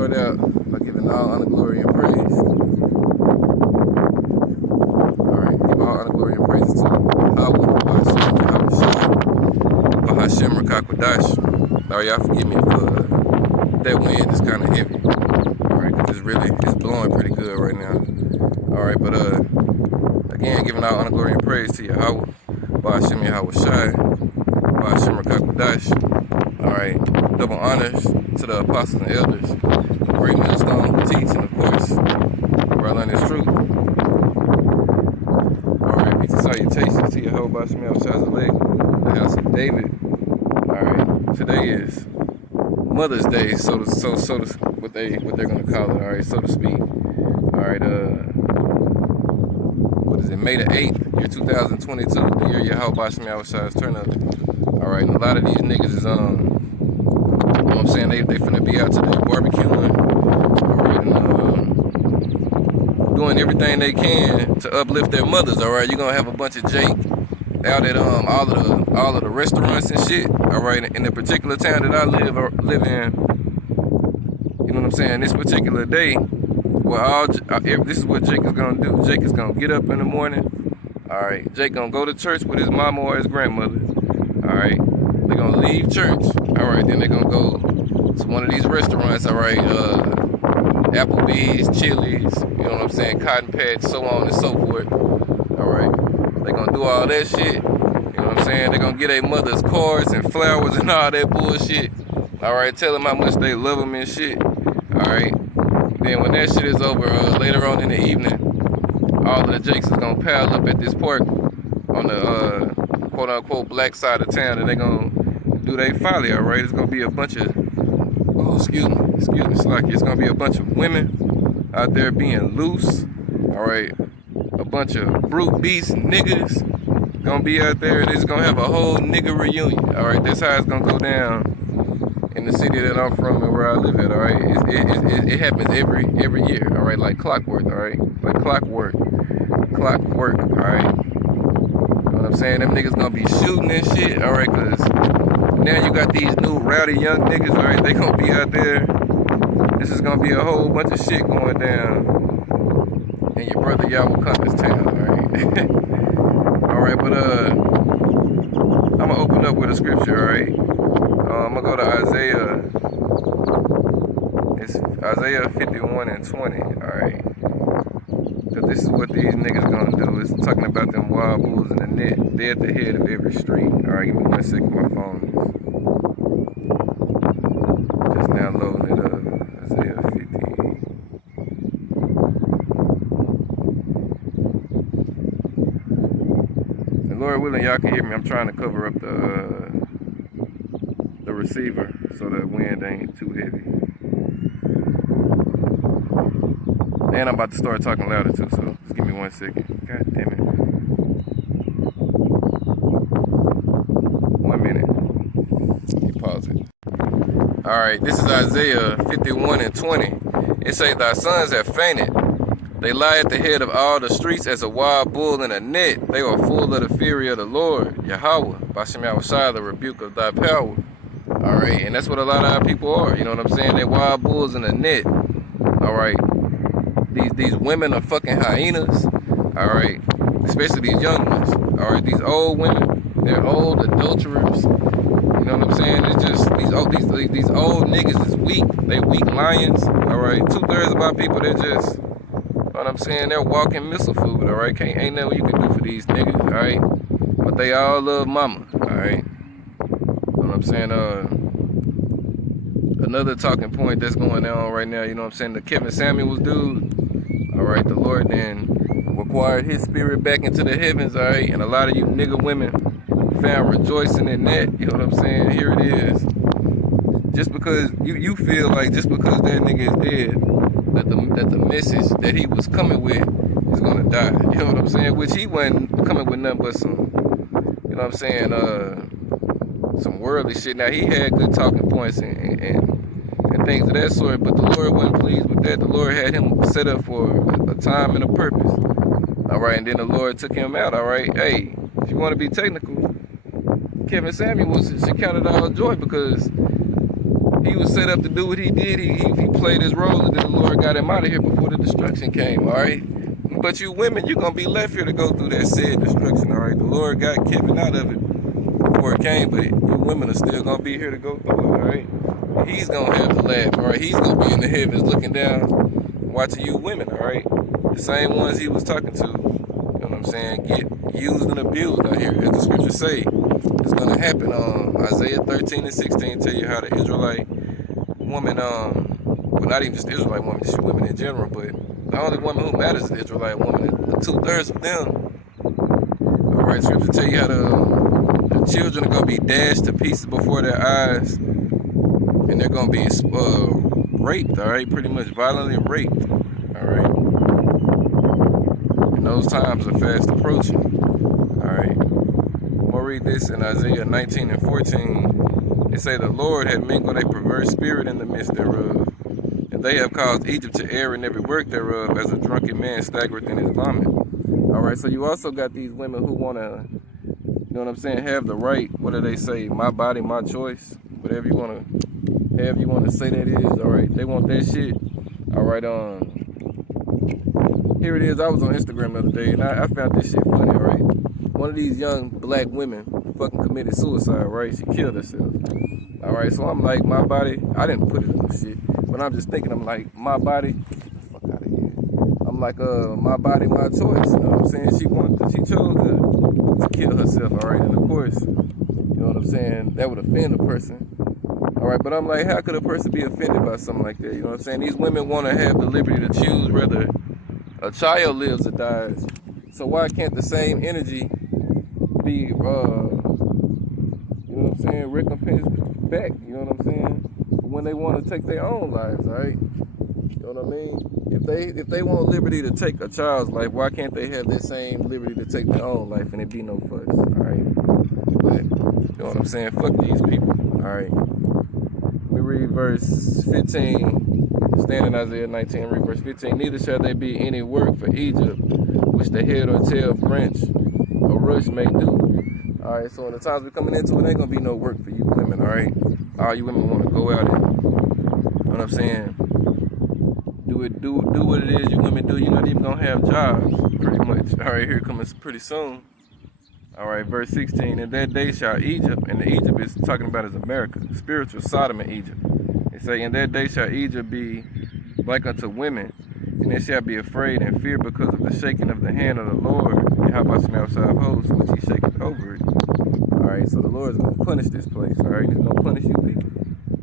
start out by giving all honor, glory, and praise. Alright, give all honor, glory, and praise to Yahweh, Bahashem, Rakakwadash. Alright, y'all forgive me for that wind. It's kind of heavy. Alright, because it's blowing pretty good right now. Alright, but again, giving all honor, glory, and praise to Yahweh, Bahashem, Yahweh Shai, Bahashem, Rakakwadash. Alright, double honors to the apostles and elders, great millstone who teach, and of course, where I learn this truth. Alright, peace and salutations to Yahweh Shemel Shazalek, the house of David. Alright, today is Mother's Day, what they're gonna call it, alright, so to speak. Alright, what is it, May the 8th, year 2022, the year Yahweh Shemel Shaz turn up. Alright, and a lot of these niggas is you know what I'm saying, they finna be out today barbecuing, alright, and doing everything they can to uplift their mothers, alright. You're gonna have a bunch of Jake out at all of the restaurants and shit, alright, in the particular town that I live in. You know what I'm saying? This particular day, well, this is what Jake is gonna do. Jake is gonna get up in the morning, alright. Jake gonna go to church with his mama or his grandmother, alright. They're gonna leave church, alright, then they're gonna go to one of these restaurants, alright, Applebee's, Chili's, you know what I'm saying, Cotton Patch, so on and so forth, alright. They're gonna do all that shit, you know what I'm saying, they're gonna get their mother's cards and flowers and all that bullshit, alright, tell them how much they love them and shit, alright. Then when that shit is over, later on in the evening, all of the Jakes is gonna pile up at this park on the, quote-unquote black side of town, and they're gonna do they folly, alright? It's gonna be a bunch of, excuse me, Slacky. It's gonna be a bunch of women out there being loose, alright? A bunch of brute beast niggas gonna be out there, and it's gonna have a whole nigga reunion, alright? That's how it's gonna go down in the city that I'm from and where I live at, alright? It happens every year, alright? Like clockwork, alright? Like clockwork, alright? You know what I'm saying? Them niggas gonna be shooting and shit, alright, cause now you got these new rowdy young niggas, alright, they gonna be out there. This is gonna be a whole bunch of shit going down in your brother Yahweh Compass town, alright? Alright, but I'm gonna open up with a scripture, alright? I'm gonna go to Isaiah. It's Isaiah 51 and 20, alright? Because this is what these niggas gonna do. It's talking about them wild bulls in the net. They're at the head of every street. Alright, give me 1 second, my phone is just now loading it up. Isaiah 50. And Lord willing, y'all can hear me. I'm trying to cover up the receiver so that wind ain't too heavy. And I'm about to start talking louder too, so just give me 1 second. God damn it. 1 minute. You pause it. Alright, this is Isaiah 51 and 20. It says, thy sons have fainted. They lie at the head of all the streets as a wild bull in a net. They are full of the fury of the Lord, Yahweh, Bashem Yahushua, the rebuke of thy power. Alright, and that's what a lot of our people are. You know what I'm saying? They're wild bulls in a net. Alright. These women are fucking hyenas, alright, especially these young ones, alright, these old women, they're old adulterers, you know what I'm saying, it's just, these old niggas is weak, they weak lions, alright, 2/3 of our people, they're just, you know what I'm saying, they're walking missile food, alright, ain't nothing you can do for these niggas, alright, but they all love mama, alright, you know what I'm saying, another talking point that's going on right now, you know what I'm saying, the Kevin Samuels dude, alright, the Lord then required his spirit back into the heavens, alright, and a lot of you nigga women found rejoicing in that, you know what I'm saying, here it is. Just because you feel like just because that nigga is dead, that the message that he was coming with is gonna die, you know what I'm saying, which he wasn't coming with nothing but some, you know what I'm saying, some worldly shit. Now he had good talking points and things of that sort, but the Lord wasn't pleased with that. The Lord had him set up for a time and a purpose. Alright, and then the Lord took him out, alright. Hey, if you want to be technical, Kevin Samuels should count it all joy because he was set up to do what he did. He played his role, and then the Lord got him out of here before the destruction came, all right? But you women, you're going to be left here to go through that said destruction, all right? The Lord got Kevin out of it before it came, but you women are still going to be here to go through it, all right? And he's going to have the laugh, all right? He's going to be in the heavens looking down, watching you women, all right? The same ones he was talking to, you know what I'm saying, get used and abused out here, as the scriptures say. It's going to happen. Isaiah 13 and 16 tell you how the Israelite woman, well, not even just the Israelite woman, just women in general, but the only woman who matters is the Israelite woman. The 2/3 of them. All right, scripture tell you how the children are going to be dashed to pieces before their eyes, and they're going to be raped, all right, pretty much violently raped, all right. And those times are fast approaching, all right. I'm going to read this in Isaiah 19 and 14. It say, the Lord had mingled a perverse spirit in the midst thereof, and they have caused Egypt to err in every work thereof, as a drunken man staggereth in his vomit. All right, so you also got these women who want to, you know what I'm saying, have the right, what do they say, my body, my choice, whatever you want to, however you want to say that is, all right, they want that shit. All right, here it is. I was on Instagram the other day, and I found this shit funny, all right. One of these young black women fucking committed suicide, right? She killed herself. All right, so I'm like, my body, I didn't put it in the shit, but I'm just thinking, I'm like, my body, fuck out of here. I'm like, my body, my choice, you know what I'm saying? She chose to kill herself, all right? And of course, you know what I'm saying, that would offend a person. All right, but I'm like, how could a person be offended by something like that? You know what I'm saying? These women want to have the liberty to choose whether a child lives or dies. So why can't the same energy be, you know what I'm saying, recompensed back, you know what I'm saying, when they want to take their own lives, all right? You know what I mean? If they want liberty to take a child's life, why can't they have that same liberty to take their own life and it be no fuss, all right? But, you know what I'm saying, fuck these people, all right? We read verse 15, stand in Isaiah 19, read verse 15, neither shall there be any work for Egypt, which the head or tail branch or rush may do. All right, so in the times we're coming into, it ain't gonna be no work for you women, all right? All you women want to go out and, you know what I'm saying, do what it is you women do. You're not even gonna have jobs, pretty much. All right, here it comes pretty soon. All right, verse 16, in that day shall Egypt, and the Egypt is talking about is America, spiritual Sodom and Egypt. It say, in that day shall Egypt be like unto women, and it shall be afraid and fear because of the shaking of the hand of the Lord, and how about some outside hosts, which he shaketh over it. All right, so the Lord is going to punish this place, all right? He's going to punish you people.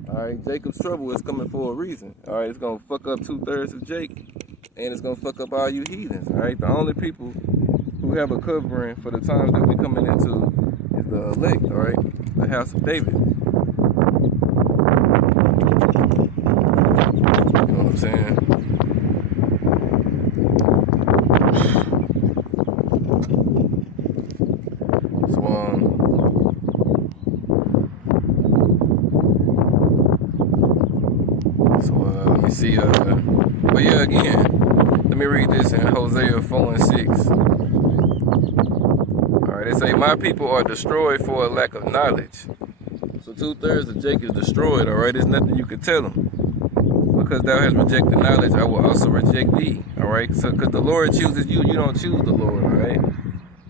All right, Jacob's trouble is coming for a reason. All right, it's going to fuck up 2/3 of Jake, and it's going to fuck up all you heathens, all right? The only people who have a covering for the times that we're coming into is the elect, all right? The house of David. You know what I'm saying? Let me see, but yeah, again, let me read this in Hosea 4 and 6. Alright, they say, my people are destroyed for a lack of knowledge. So 2/3 of Jake is destroyed, alright? There's nothing you can tell them. Because thou hast rejected knowledge, I will also reject thee, alright? So, because the Lord chooses you, you don't choose the Lord, alright?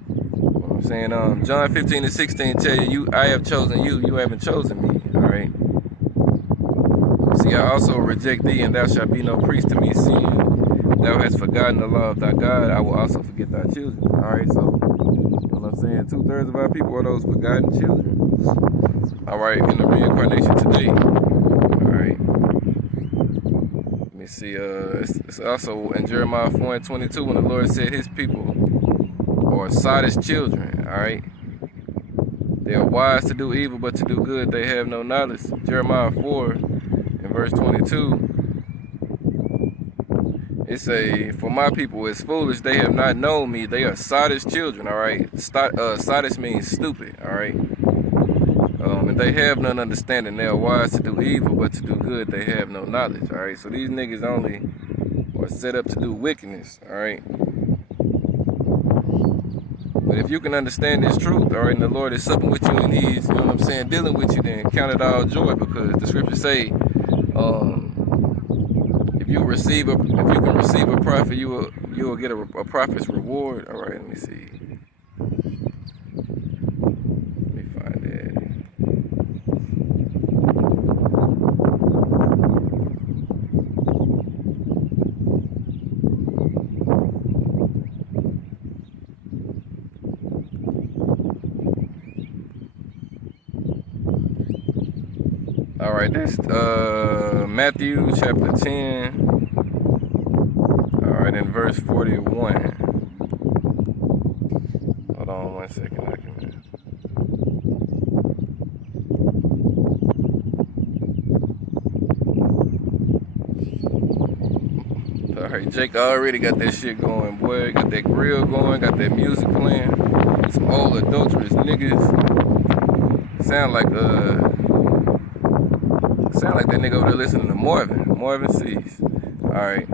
What I'm saying, John 15 and 16 tell you, I have chosen you, you haven't chosen me, alright? See, I also reject thee, and thou shalt be no priest to me, seeing thou hast forgotten the law of thy God, I will also forget thy children. Alright, so, you know what I'm saying? 2/3 of our people are those forgotten children. Alright, in the reincarnation today. Alright. Let me see, it's also in Jeremiah 4 and 22 when the Lord said his people are Sodom's children, alright? They are wise to do evil, but to do good they have no knowledge. Jeremiah 4 in verse 22, it say, for my people is foolish, they have not known me, they are Sodom's children, alright? Sodom means stupid, alright? And they have none understanding, they are wise to do evil, but to do good they have no knowledge, alright? So these niggas only are set up to do wickedness, alright? But if you can understand this truth, alright, and the Lord is supping with you and he's, you know what I'm saying, dealing with you, then count it all joy, because the scriptures say, If you can receive a prophet, you will get a prophet's reward. All right, let me see. Let me find it. All right, that's Matthew chapter 10. All right, in verse 41. Hold on 1 second. All right, Jake already got that shit going, boy. Got that grill going, got that music playing. Some old adulterous niggas. Sound like that nigga over there listening to Marvin C's. All right.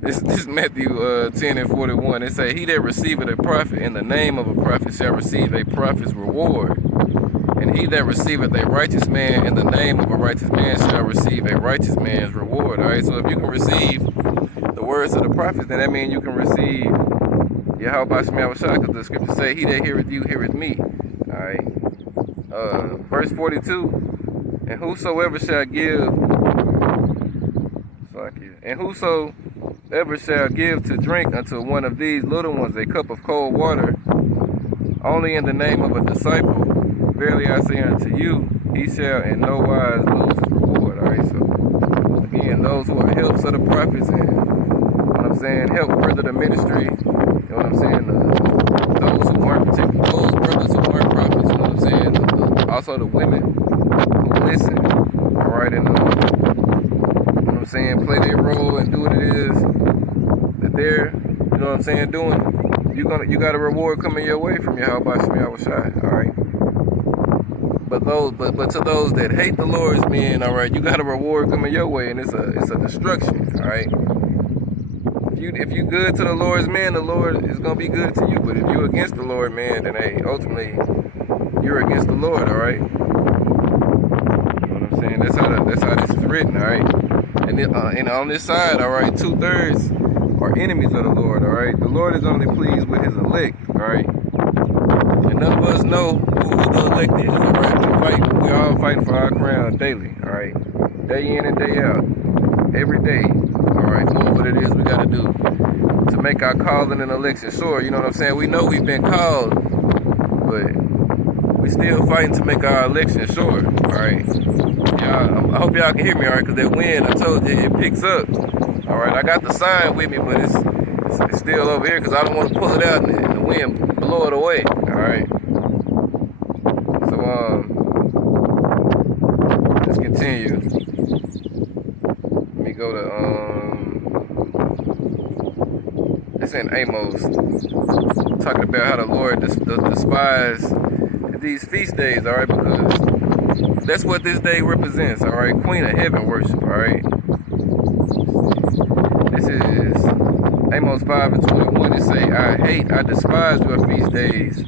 This Matthew 10 and 41. It say, he that receiveth a prophet in the name of a prophet shall receive a prophet's reward. And he that receiveth a righteous man in the name of a righteous man shall receive a righteous man's reward. All right. So if you can receive the words of the prophets, then that means you can receive Yahweh Shema Shah, because the scriptures say, he that heareth you heareth me. All right. Verse 42. And whosoever shall give to drink unto one of these little ones a cup of cold water, only in the name of a disciple, verily I say unto you, he shall in no wise lose his reward. All right, so again, those who are helps of the prophets and, you know what I'm saying, help further the ministry, you know what I'm saying, those who aren't particular, those brothers who aren't prophets, you know what I'm saying, also the women who listen, all right, and you know what I'm saying, play their role and do what it is that they're, you know what I'm saying, doing. You got a reward coming your way from Yahweh Shema Shai, all right. But to those that hate the Lord's men, all right, you got a reward coming your way, and it's a destruction, all right. If you good to the Lord's man, the Lord is gonna be good to you. But if you against the Lord, man, then hey, ultimately you're against the Lord, all right. You know what I'm saying? That's how this is written, all right. And on this side, all right, 2/3 are enemies of the Lord, all right. The Lord is only pleased with his elect, all right. And none of us know who the elect is, all right. We all fighting for our crown daily, all right. Day in and day out, every day, all right. Doing what it is we gotta do to make our calling and election sure. You know what I'm saying? We know we've been called, but we still fighting to make our election sure, all right. Y'all, I hope y'all can hear me, all right, because that wind, I told you, it picks up. All right, I got the sign with me, but it's still over here because I don't want to pull it out and the wind blow it away. All right. So let's continue. Let me go to it's in Amos, talking about how the Lord despise these feast days. All right, because that's what this day represents. All right, Queen of Heaven worship. All right. This is Amos 5 and 21. It say, I despise your feast days,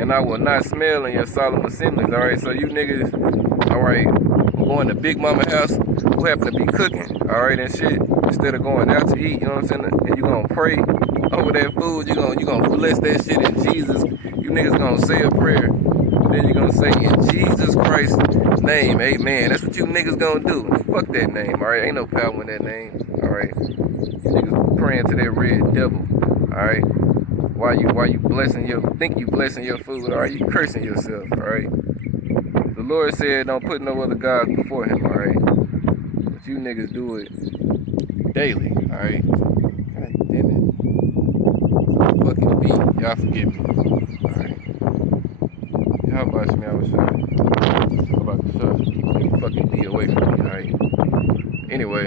and I will not smell in your solemn assemblies. All right, so you niggas, all right, going to Big Mama house who happen to be cooking, all right, and shit, instead of going out to eat, you know what I'm saying? And you gonna pray over that food, you gonna bless that shit in Jesus. You niggas gonna say a prayer, and then you gonna say in Jesus Christ's name, amen. That's what you niggas gonna do. Fuck that name, all right? Ain't no power in that name, all right? You niggas praying to that red devil, all right? Why you blessing you blessing your food, all right? You cursing yourself, all right? The Lord said don't put no other gods before him, all right? But you niggas do it daily, all right? God damn it. It's a fucking beat. Y'all forgive me, all right? How about me? I was sorry. How about the stuff? Get fucking D away from me, all right? Anyway.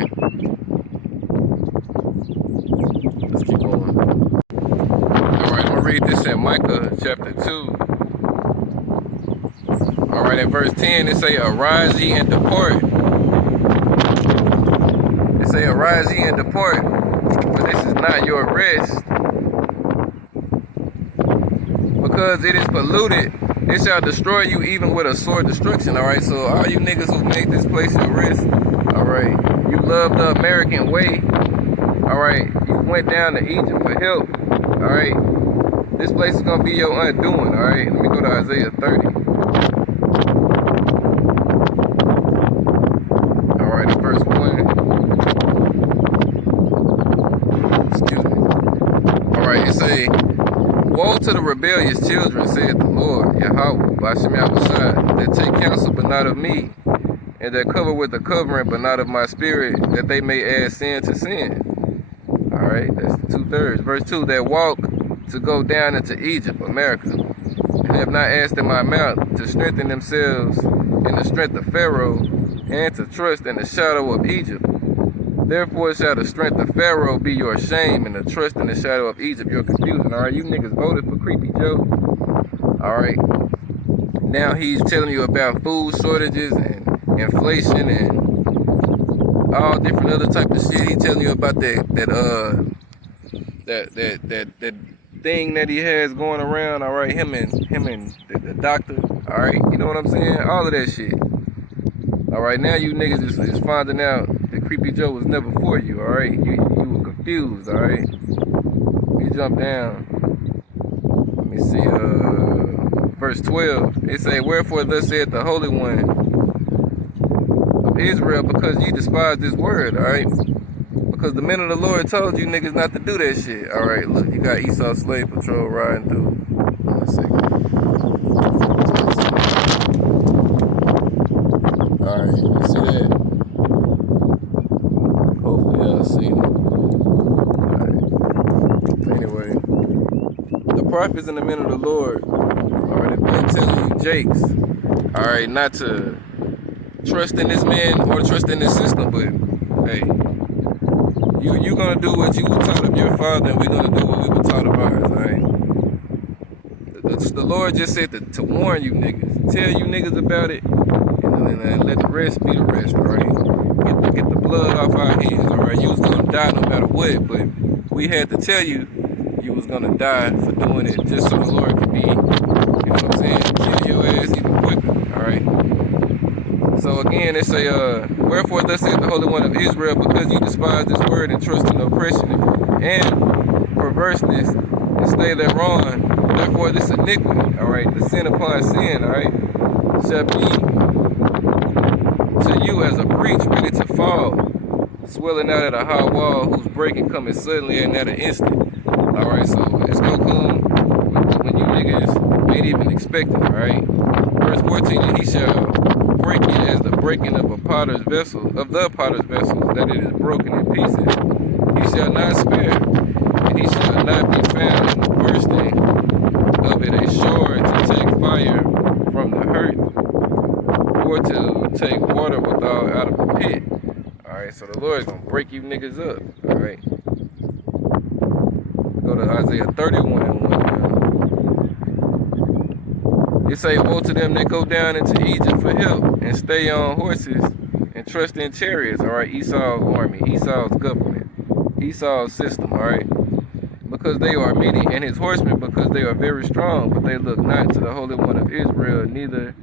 Let's keep going. Alright, I'm going to read this in Micah chapter 2. Alright, in verse 10, it say, arise ye and depart. It say, arise ye and depart, for this is not your rest. Because it is polluted, it shall destroy you even with a sore destruction. Alright, so all you niggas who make this place your rest, alright, right? You love the American way. All right, you went down to Egypt for help. All right, this place is gonna be your undoing. All right, let me go to Isaiah 30. All right, verse 1. Excuse me. All right, it say, "Woe to the rebellious children," saith the Lord, Yahweh, Bashem Yahushai, "that take counsel but not of me, and that cover with a covering but not of my spirit, that they may add sin to sin." Alright, that's 2/3. Verse 2, "That walk to go down into Egypt," America, "and have not asked in my mouth to strengthen themselves in the strength of Pharaoh, and to trust in the shadow of Egypt. Therefore shall the strength of Pharaoh be your shame, and the trust in the shadow of Egypt your confusion." Alright, you niggas voted for Creepy Joe. Alright, now he's telling you about food shortages and inflation and all different other type of shit. He telling you about that thing that he has going around. All right, him and the doctor. All right, you know what I'm saying? All of that shit. All right, now you niggas is finding out that Creepy Joe was never for you. All right, you were confused. All right, we jump down. Let me see. Verse 12. It say, "Wherefore thus saith the Holy One Israel, because ye despise this word," alright? Because the men of the Lord told you niggas not to do that shit. Alright, look, you got Esau Slave Patrol riding through. One second. Alright, you see that? Hopefully y'all seen it. Alright. Anyway, the prophets and the men of the Lord, alright, have been telling you Jakes, alright, not to trust in this man or trust in this system, but hey, you gonna do what you were taught of your father, and we gonna do what we were taught of ours. Alright, the Lord just said to warn you niggas, tell you niggas about it, and let the rest be the rest. Alright, get the blood off our hands. Alright, you was gonna die no matter what, but we had to tell you was gonna die for doing it, just so the Lord could be, you know what I'm saying, kill your ass even quicker. Alright, so again, it say, "Wherefore thus saith the Holy One of Israel, because you despise this word and trust in oppression and perverseness, and stay thereon, therefore this iniquity," alright, the sin upon sin, alright, "shall be to you as a breach ready to fall, swelling out at a high wall, whose breaking cometh suddenly and at an instant." Alright, so it's gonna come when you niggas ain't even expecting, alright? Verse 14, "And he shall break it as the breaking of a potter's vessel, of the potter's vessels, that it is broken in pieces. He shall not spare, and he shall not be found in the bursting of it a shore to take fire from the hearth, or to take water without out of the pit." Alright, so the Lord is gonna break you niggas up. Alright. Go to Isaiah 31 and 1 now. It say, "Woe to them that go down into Egypt for help, and stay on horses, and trust in chariots." Alright, Esau's army, Esau's government, Esau's system, alright? "Because they are many, and his horsemen, because they are very strong, but they look not to the Holy One of Israel, neither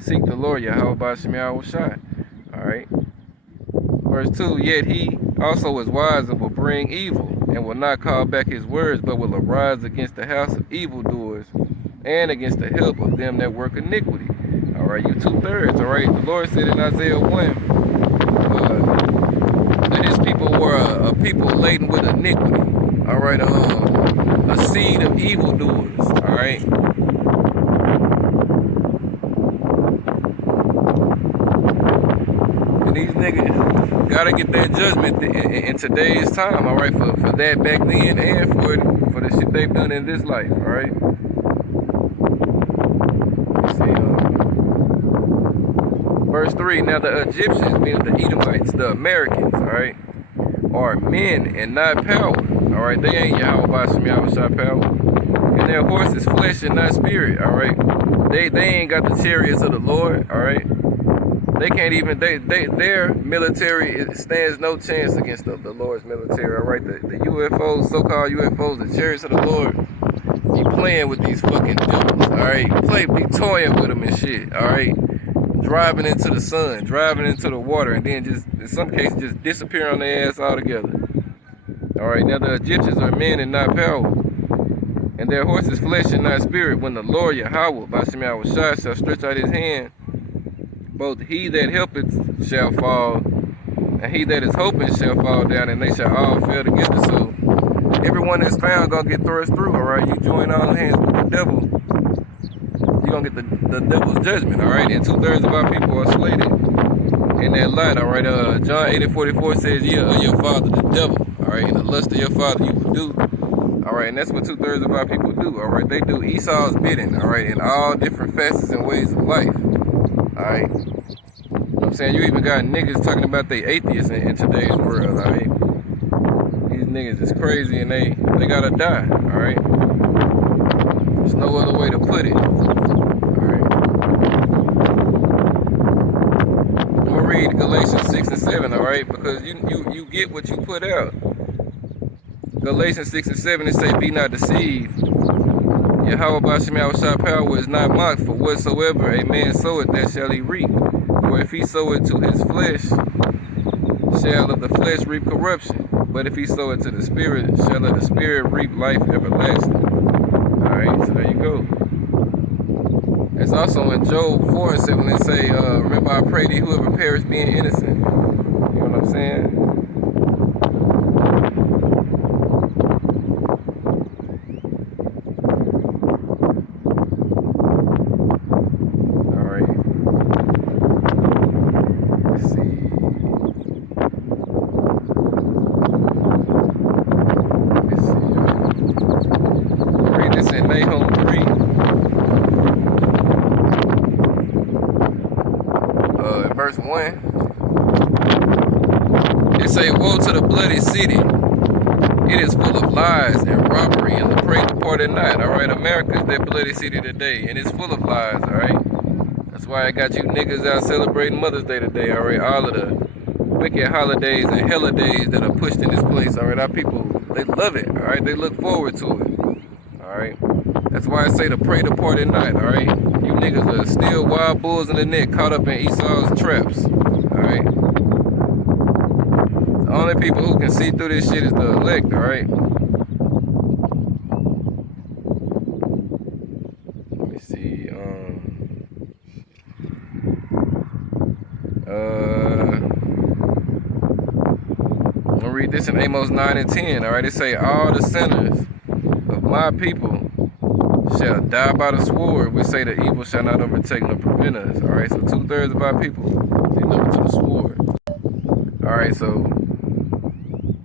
seek the Lord Yahweh Bashem Yahushai." Alright. Verse 2, "Yet he also is wise and will bring evil, and will not call back his words, but will arise against the house of evildoers, and against the help of them that work iniquity." Alright, you 2/3. Alright, the Lord said in Isaiah 1 that his people were a people laden with iniquity. Alright, a seed of evildoers. Alright. And these niggas gotta get that judgment in today's time, alright, for that back then and for the shit they've done in this life, alright. Verse 3, "Now the Egyptians," meaning the Edomites, the Americans, alright, "are men and not power." Alright, they ain't Yahweh Bashem Yahushai power. "And their horse is flesh and not spirit." Alright. They ain't got the chariots of the Lord, alright. They can't even, their military stands no chance against the Lord's military, alright? The UFOs, so-called UFOs, the chariots of the Lord, be playing with these fucking dudes, alright? Be toying with them and shit, alright? driving into the sun, driving into the water, and then just, in some cases, just disappear on their ass altogether. Alright, now the Egyptians are men and not power, and their horses flesh and not spirit. When the Lord Yahweh, Bashem Yahushua, shall stretch out his hand, both he that helpeth shall fall, and he that is hoping shall fall down, and they shall all fail together. So everyone that's found gonna get thrust through, alright? You join all hands with the devil, you're gonna get the devil's judgment, alright? And 2/3 of our people are slated in that light, alright? John 8:44 says, "Ye are your father the devil," alright? And the lust of your father you will do. Alright, and that's what 2/3 of our people do, alright? They do Esau's bidding, alright, in all different facets and ways of life. Alright? You know what I'm saying? You even got niggas talking about they atheists in today's world, alright? These niggas is crazy and they gotta die, alright? There's no other way to put it. Alright. I'm gonna read Galatians 6 and 7, alright? Because you get what you put out. Galatians 6 and 7, it say, "Be not deceived. Yahweh Bashem Yahushua power is not mocked, for whatsoever a man soweth, that shall he reap. For if he soweth to his flesh, shall of the flesh reap corruption. But if he soweth to the spirit, shall of the spirit reap life everlasting." Alright, so there you go. It's also in Job 4 and 7, it say, "Remember I pray thee, whoever perished being innocent." You know what I'm saying? Nahum 3, verse 1. It say, "Woe to the bloody city. It is full of lies and robbery, and the prey departed not." Alright, America is that bloody city today, and it's full of lies, alright? That's why I got you niggas out celebrating Mother's Day today, alright? All of the wicked holidays and hella days that are pushed in this place, alright? Our people, they love it, alright? They look forward to it. Alright, that's why I say the prey departed not. Alright, you niggas are still wild bulls in the neck, caught up in Esau's traps. Alright, the only people who can see through this shit is the elect. Alright, let me see. I'm gonna read this in Amos 9 and 10. Alright, it say, "All the sinners of my people shall die by the sword. We say the evil shall not overtake nor prevent us." Alright, so 2/3 of our people, they know to the sword. Alright, so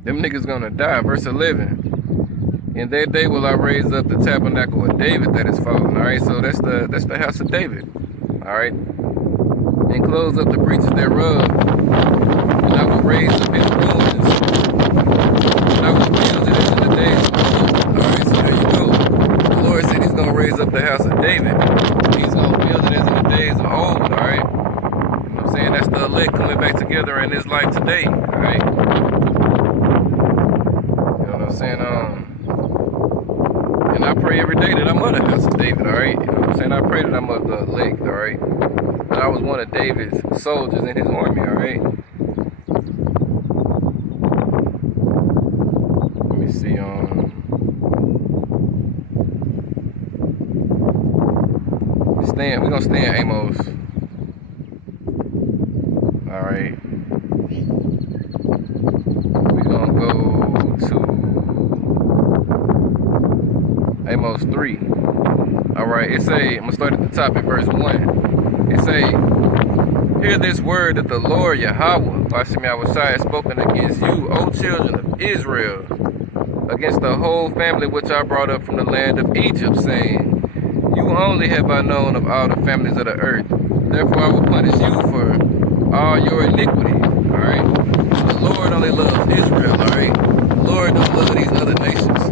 them niggas gonna die. Verse 11. "In that day will I raise up the tabernacle of David that is fallen." Alright, so that's the house of David. Alright. "And close up the breaches thereof. And I will raise up his ruins. And I will build it as in the days of old." Alright, so there you go. The Lord said he's going to raise up the house of David. He's going to build it as in the days of old, alright? You know what I'm saying? That's the elect coming back together in this life today, alright? You know what I'm saying? And I pray every day that I'm of the house of David, alright? You know what I'm saying? I pray that I'm of the elect, alright? That I was one of David's soldiers in his army, alright? Let me see, we're gonna stay in Amos. Alright. We're gonna go to Amos 3. Alright, it say, I'm gonna start at the top at verse 1. It say, "Hear this word that the Lord Yahweh, Bashem Yahushua, has spoken against you, O children of Israel, against the whole family which I brought up from the land of Egypt, saying, You only have I known of all the families of the earth. Therefore I will punish you for all your iniquity." Alright? So the Lord only loves Israel, alright? The Lord don't love these other nations.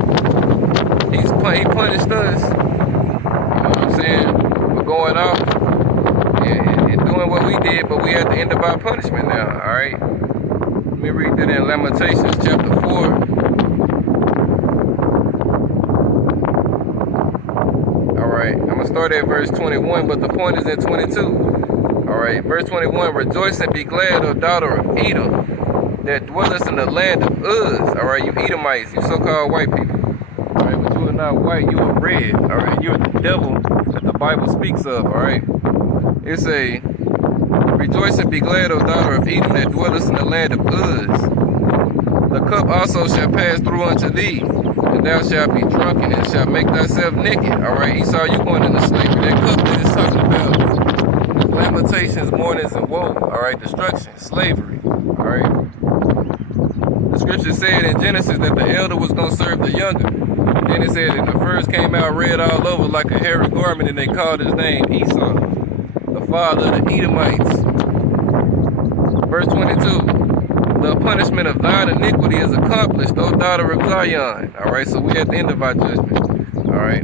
He punished us, you know what I'm saying, for going off and doing what we did, but we at the end of our punishment now, alright? Let me read that in Lamentations chapter 4. Alright, I'm going to start at verse 21, but the point is in 22. All right, verse 21, rejoice and be glad, O daughter of Edom, that dwellest in the land of Uz. All right, you Edomites, you so-called white people. All right, but you are not white, you are red. All right, you're the devil that the Bible speaks of. All right, it's a rejoice and be glad, O daughter of Edom, that dwellest in the land of Uz. The cup also shall pass through unto thee, and thou shalt be drunken and shalt make thyself naked. All right, Esau, you going into slavery. That cup that is talking about lamentations, mournings, and woe. All right, destruction, slavery. All right. The scripture said in Genesis that the elder was going to serve the younger. Then it said that the first came out red all over like a hairy garment, and they called his name Esau, the father of the Edomites. Verse 22. The punishment of thine iniquity is accomplished, O daughter of Zion. All right, so we at the end of our judgment. All right.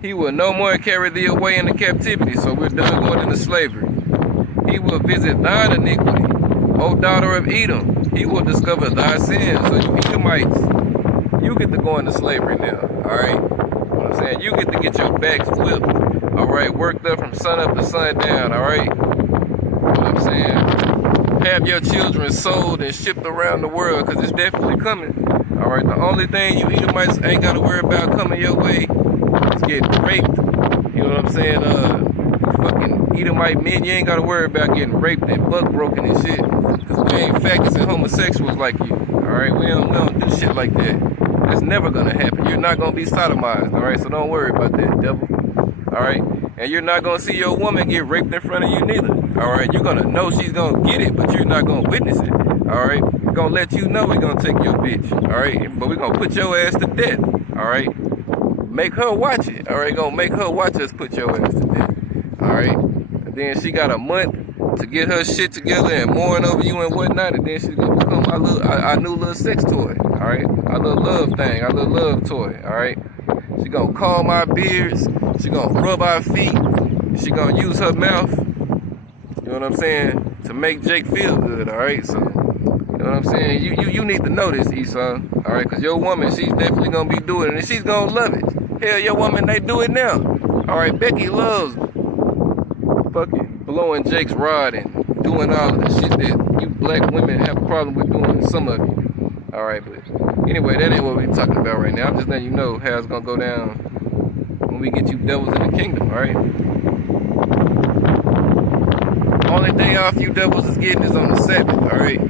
He will no more carry thee away into captivity, so we're done going into slavery. He will visit thine iniquity, O daughter of Edom. He will discover thy sins. So you Edomites, you get to go into slavery now. All right. You know what I'm saying? You get to get your backs whipped. All right, worked up from sun up to sundown. All right. You know what I'm saying? Have your children sold and shipped around the world, because it's definitely coming. All right, the only thing you Edomites ain't got to worry about coming your way is getting raped. You know what I'm saying? Fucking Edomite men, you ain't got to worry about getting raped and buck broken and shit, because we ain't faggots and homosexuals like you. All right, we don't do shit like that. That's never going to happen. You're not going to be sodomized. All right, so don't worry about that, devil. All right, and you're not going to see your woman get raped in front of you neither. All right, you're going to know she's going to get it, but you're not going to witness it. All right, we're going to let you know we're going to take your bitch. All right, but we're going to put your ass to death. All right, make her watch it. All right, going to make her watch us put your ass to death. All right, and then she got a month to get her shit together and mourn over you and whatnot, and then she's going to become our new little sex toy. All right, our little love thing, our little love toy. All right, she going to comb our beards. She going to rub our feet. She going to use her mouth. You know what I'm saying? To make Jake feel good, all right? So, you know what I'm saying? You need to know this, Esau, all right? Because your woman, she's definitely going to be doing it, and she's going to love it. Hell, your woman, they do it now. All right, Becky loves fucking blowing Jake's rod and doing all of the shit that you black women have a problem with doing, some of you. All right, but anyway, that ain't what we're talking about right now. I'm just letting you know how it's going to go down when we get you devils in the kingdom, all right? Only day off you devils is getting is on the Sabbath, alright?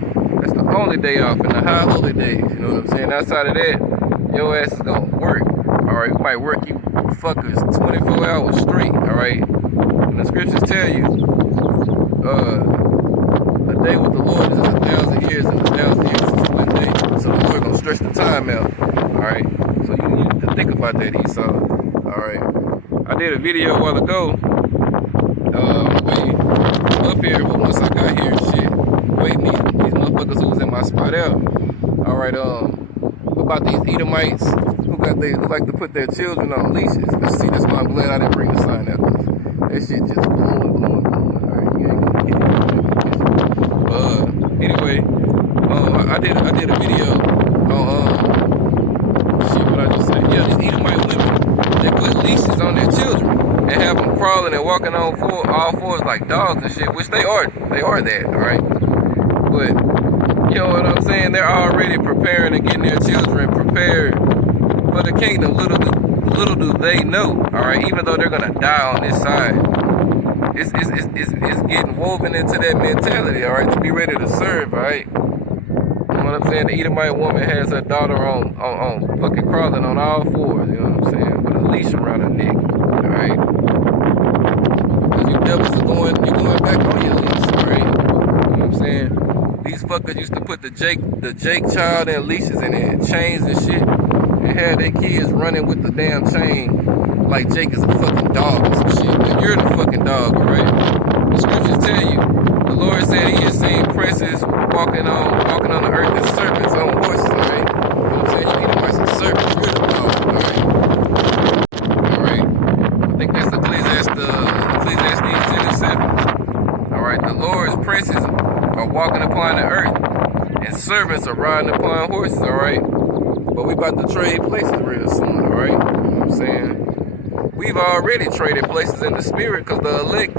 That's the only day off in the high holy days, you know what I'm saying? Outside of that, your ass is gonna work, alright? We might work you fuckers 24 hours straight, alright? And the scriptures tell you, a day with the Lord is 1,000 years, and 1,000 years is 1 day. So the Lord gonna stretch the time out, alright? So you need to think about that, Esau, alright? I did a video a while ago, up here, but once I got here and shit, waiting these motherfuckers who was in my spot out. All right, about these Edomites who like to put their children on leashes. Let's see, that's why I'm glad I didn't bring the sign out. That shit just blowing. All right, you ain't gonna get it. Anyway, I did a video on shit. What I just said? Yeah, these Edomite women, they put leashes on their children and have them crawling and walking on all fours like dogs and shit, which they are that, all right? But, you know what I'm saying? They're already preparing and getting their children prepared for the kingdom. Little do they know, all right? Even though they're going to die on this side, it's getting woven into that mentality, all right, to be ready to serve, all right? You know what I'm saying? The Edomite woman has her daughter on fucking crawling on all fours, you know what I'm saying? With a leash around her neck, all right? You devils are going back on your leash, alright? You know what I'm saying? These fuckers used to put the Jake child in leashes and chains and shit, and have their kids running with the damn chain like Jake is a fucking dog or some shit. But you're the fucking dog, alright? The scriptures tell you, the Lord said he has seen princes walking on the earth as serpents on horses, alright? You know what I'm saying? You need to watch some serpents, you're the dog, alright? Alright? I think that's Ecclesiastes 10:7. Alright, the Lord's princes are walking upon the earth, and servants are riding upon horses, alright? But we about to trade places real soon, alright? You know what I'm saying? We've already traded places in the spirit, because the elect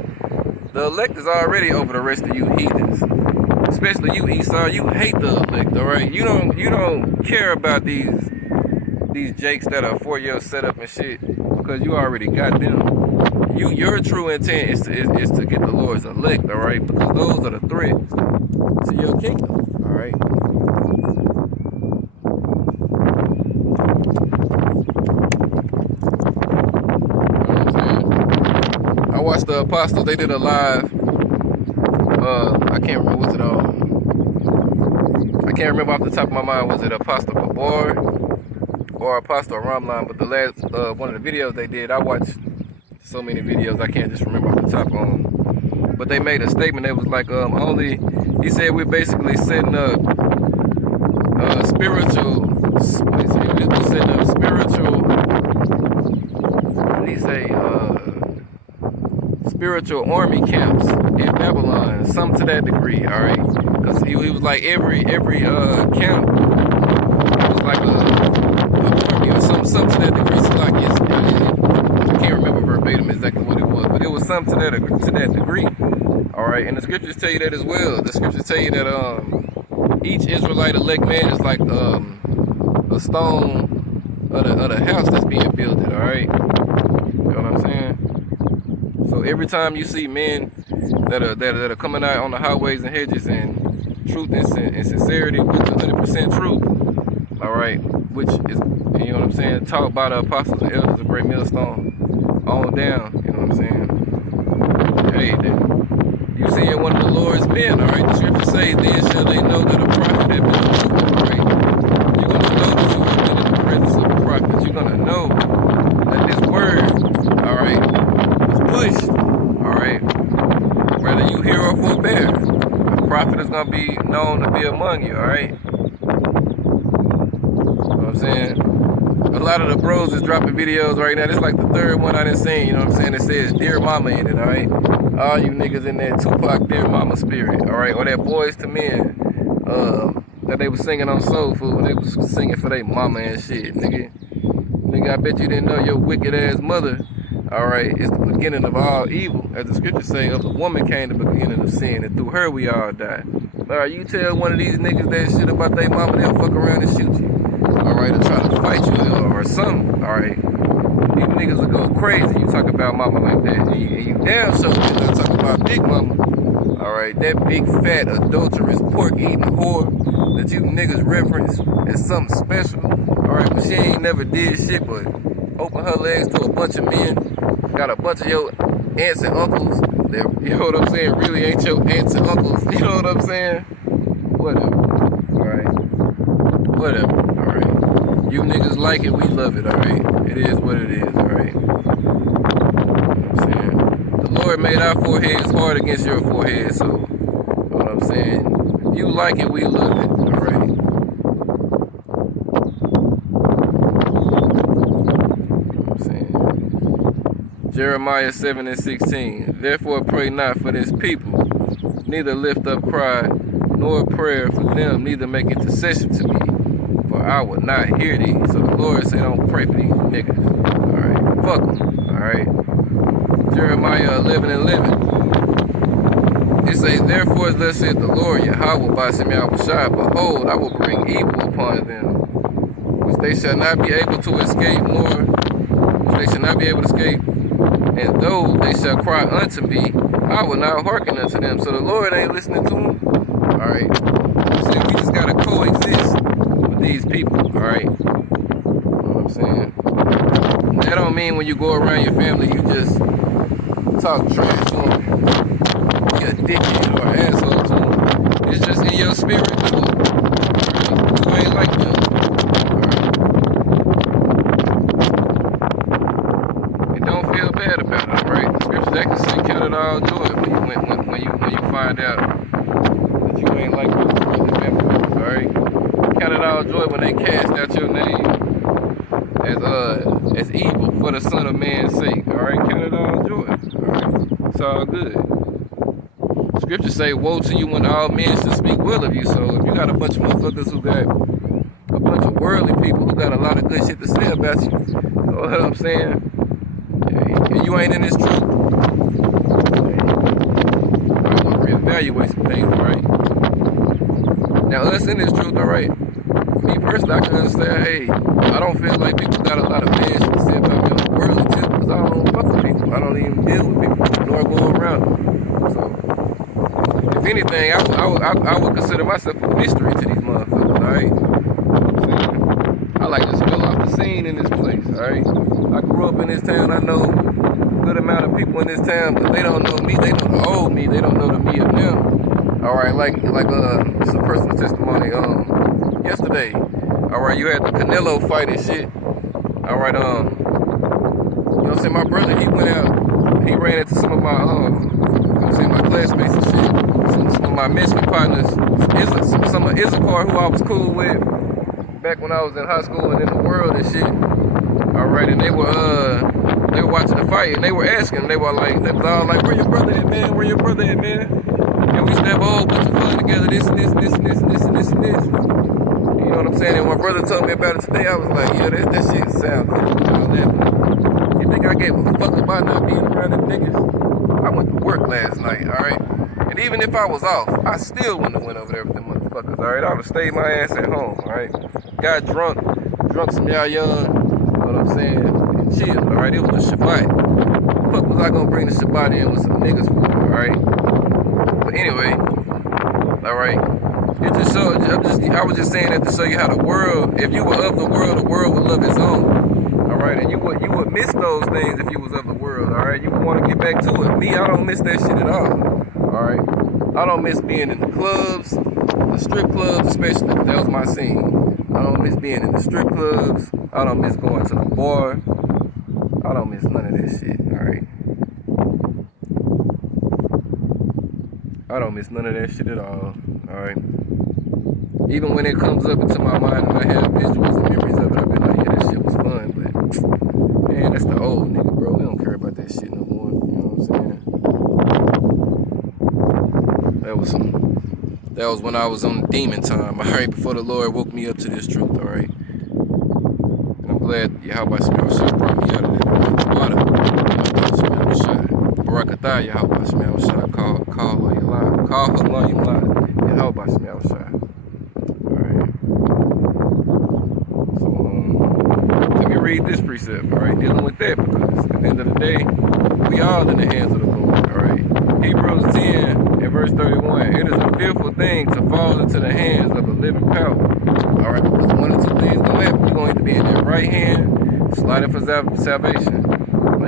The elect is already over the rest of you heathens. Especially you, Esau. You hate the elect, all right? You don't care about these jakes that are for your setup and shit because you already got them. Your true intent is to get the Lord's elect, all right? Because those are the threats to your kingdom, all right? I watched the Apostles. They did a live. I can't remember. Was it I can't remember off the top of my mind. Was it Apostle Babar or Apostle Ramlan? But the last one of the videos they did, I watched so many videos I can't just remember off the top. But they made a statement that was like he said we're basically setting up spiritual. We're setting up spiritual. What did he say? Spiritual army camps in Babylon, some to that degree, all right? Because he was like every camp was like a army or some to that degree. So like I can't remember verbatim exactly what it was, but it was something to that degree, all right? And the scriptures tell you that as well. The scriptures tell you that each Israelite elect man is like a stone of the house that's being built, all right? You know what I'm saying? So every time you see men that are coming out on the highways and hedges and truth and sincerity with the 100% truth, all right, which is, you know what I'm saying, taught by the apostles and elders of Great Millstone on down, you know what I'm saying? Hey, then you seeing one of the Lord's men, all right? The scriptures say, then shall they know that a prophet had been anointed, all right? You're gonna know that you have been in the presence of a prophet. You're gonna know that this word, all right, pushed, all right, whether you hear or forbear, the prophet is gonna be known to be among you, all right? You know what I'm saying? A lot of the bros is dropping videos right now. This is like the third one I done seen, you know what I'm saying? It says Dear Mama in it, all right? All you niggas in that Tupac Dear Mama spirit, all right? Or that Boys to Men that they was singing on Soul Food. They was singing for their mama and shit, nigga. Nigga, I bet you didn't know your wicked ass mother, all right, it's the beginning of all evil. As the scriptures say, of the woman came the beginning of sin, and through her we all die. All right, you tell one of these niggas that shit about their mama, they'll fuck around and shoot you. All right, or try to fight you or something. All right, these niggas will go crazy. You talk about mama like that, and you damn sure you're not talking about Big Mama. All right, that big fat adulterous pork eating whore that you niggas reference as something special. All right, but she ain't never did shit but open her legs to a bunch of men. Got a bunch of your aunts and uncles that, you know what I'm saying, really ain't your aunts and uncles. You know what I'm saying? Whatever. Alright? Whatever. Alright? You niggas like it, we love it, alright? It is what it is, alright? You know what I'm saying? The Lord made our foreheads hard against your forehead, so, you know what I'm saying? If you like it, we love it, alright? Jeremiah 7:16. Therefore pray not for this people, neither lift up cry, nor prayer for them, neither make intercession to me, for I will not hear thee. So the Lord said, don't pray for these niggas. Alright, fuck them. Alright. Jeremiah 11:11. It says, therefore thus saith the Lord, Yahweh Ba'ashem Yahushua, behold, I will bring evil upon them, which they shall not be able to escape, and though they shall cry unto me, I will not hearken unto them. So the Lord ain't listening to them. Alright. See, we just gotta coexist with these people, alright? You know what I'm saying? That don't mean when you go around your family you just talk trash to them, be a dickhead or an asshole to them. It's just in your spirit, you ain't like them. Feel bad about it, right? The scriptures actually say count it all joy when you find out that you ain't like your brother family members, alright? Count it all joy when they cast out your name as evil for the Son of Man's sake, alright? Count it all joy, alright? It's all good. Scriptures say, woe to you when all men should speak well of you. So if you got a bunch of motherfuckers who got a bunch of worldly people who got a lot of good shit to say about you, you know what I'm saying? And you ain't in this truth, evaluate some things, all right? Now, us in this truth, all right? Me personally, I can understand, hey, I don't feel like people got a lot of bad shit to say about me on the worldly tip because I don't fuck with people. I don't even deal with people, nor go around them. So, if anything, I would consider myself a mystery to these motherfuckers, all right? I like just fell off the scene in this place, all right? I grew up in this town. I know a good amount of people in this town, but they don't know me. They know the old me. They don't know the me of them. All right, like it's a personal testimony. Yesterday, all right, you had the Canelo fight and shit. All right, you know what I'm saying? My brother, he went out. He ran into some of my, you know what I'm saying, my classmates and shit. Some of my mention partners. Some of Issachar, who I was cool with back when I was in high school and in the world and shit. All right, and they were watching the fight and they were asking. They was all like, where your brother at, man? Where your brother at, man? And we used to have a whole bunch of fun together. This and this and this and this and this and this and this. You know what I'm saying? And my brother told me about it today. I was like, yeah, that shit sound cool and all that. But you think I gave a fuck about not being around them niggas? I went to work last night, all right? And even if I was off, I still wouldn't have went over there with them motherfuckers, all right? I would have stayed my ass at home, all right? Got drunk some y'all young, you know what I'm saying, and chilled, all right? It was a Shabbat. The fuck was I gonna bring the Shabbat in with some niggas for, all right? But anyway, all right? It just showed, I was just saying that to show you how the world, if you were of the world would love its own, all right? And you would miss those things if you was of the world, all right? You would want to get back to it. Me, I don't miss that shit at all, all right? I don't miss being in the clubs, the strip clubs especially, because that was my scene. I don't miss being in the strip clubs. I don't miss going to the bar. I don't miss none of this shit, all right? I don't miss none of that shit at all right? Even when it comes up into my mind and I have visuals and memories of it, I be like, yeah, that shit was fun, but man, that's the old nigga, bro. We don't care about that shit no more. You know what I'm saying? That was when I was on the demon time, all right, before the Lord woke me up to this truth, all right? And I'm glad Yahweh Shemel Shah brought me out of that water. Yahweh Shemel Shah. Barakatah Yahweh Shemel Shah. Call Allah Yahweh Yahweh Shemel Shah. Read this precept, all right, dealing with that, because at the end of the day, we all in the hands of the Lord, all right. Hebrews 10 and verse 31, it is a fearful thing to fall into the hands of a living power, all right, because one or two things gonna happen. You're going to be in that right hand, sliding for salvation, or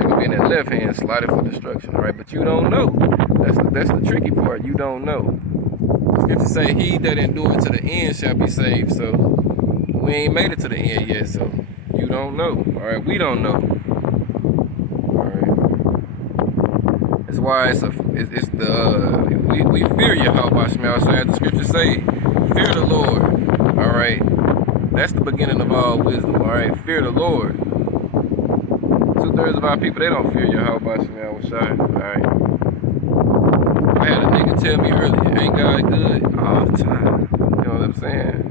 you're going to be in that left hand, sliding for destruction, all right, but you don't know. That's the tricky part, you don't know. Scripture say, he that endure to the end shall be saved, so we ain't made it to the end yet, so you don't know, all right? We don't know, all right? That's why we fear Yahweh Shemel Shah. The scriptures say, fear the Lord, all right? That's the beginning of all wisdom, all right? Fear the Lord. 2/3 of our people, they don't fear Yahweh Shemel Shah, all right? I had a nigga tell me earlier, ain't God good? All the time, you know what I'm saying?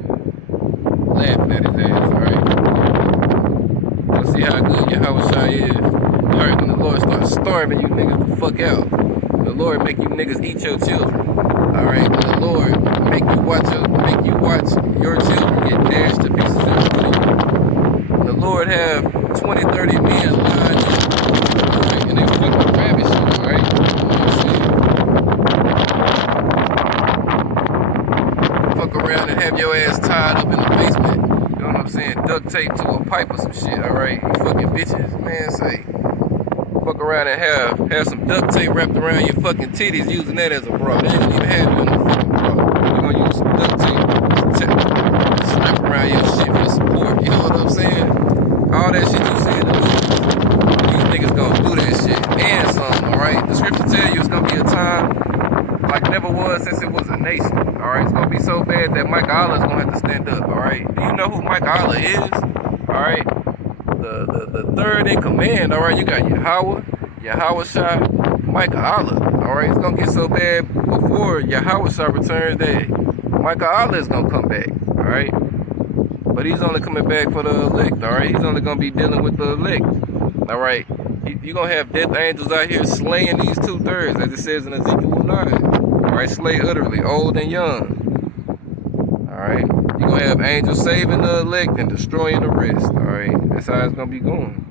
Laughing at his ass, all right? Let's see how good Yahweh Shah is. Alright, when the Lord starts starving you niggas the fuck out. When the Lord make you niggas eat your children. Alright, when the Lord make you watch your children get dashed to pieces in front of you. When the Lord have 20, 30 men lined up, alright, and they fucking ravish you, alright? You know what I'm saying? Fuck around and have your ass tied up in the basement. You know what I'm saying? Duct tape to a pipe or some shit, alright? You fucking bitches, man, say. Fuck around and have some duct tape wrapped around your fucking titties using that as a bra. They ain't even have it on the fucking bra. You're gonna use some duct tape to strap around your shit for support. You know what I'm saying? All that shit you see in the movies. These niggas gonna do that shit. And some, alright? The scripture tell you it's gonna be a time like never was since it was a nation. Alright, it's gonna be so bad that Mike Allah is gonna have to stand up. Alright, do you know who Mike Allah is? Alright, the third in command. Alright, you got Yahweh Shah, Mike Allah. Alright, it's gonna get so bad before Yahweh Shah returns that Mike Allah is gonna come back. Alright, but he's only coming back for the elect. Alright, he's only gonna be dealing with the elect. Alright, you're gonna have death angels out here slaying these 2/3, as it says in Ezekiel 9. All right, slay utterly, old and young. All right, you're gonna have angels saving the elect and destroying the rest. All right, that's how it's gonna be going.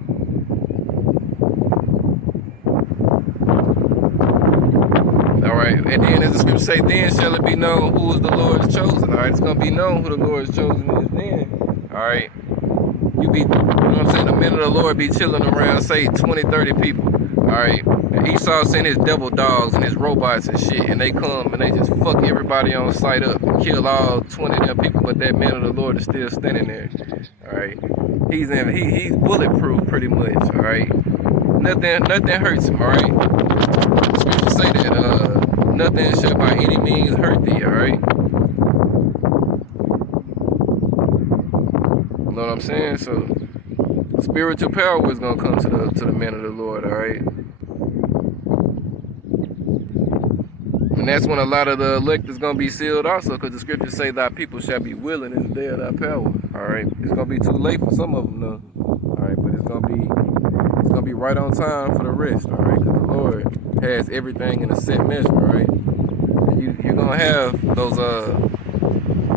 All right, and then as the scripture say, then shall it be known who is the Lord's chosen. All right, it's gonna be known who the Lord's chosen is then. All right, you know what I'm saying? The men of the Lord be chilling around, say 20, 30 people. All right, and Esau sent his devil dogs and his robots and shit, and they come and they just fuck everybody on sight up and kill all 20 of them people, but that man of the Lord is still standing there. All right, he's bulletproof pretty much. All right, nothing hurts him. All right, scripture say that nothing shall by any means hurt thee. All right, you know what I'm saying? So spiritual power is gonna come to the men of the Lord. All right. And that's when a lot of the elect is going to be sealed also, because the scriptures say thy people shall be willing in the day of thy power. All right. It's going to be too late for some of them though. All right. But it's going to be right on time for the rest. All right. Because the Lord has everything in a set measure. All right. And you're going to have those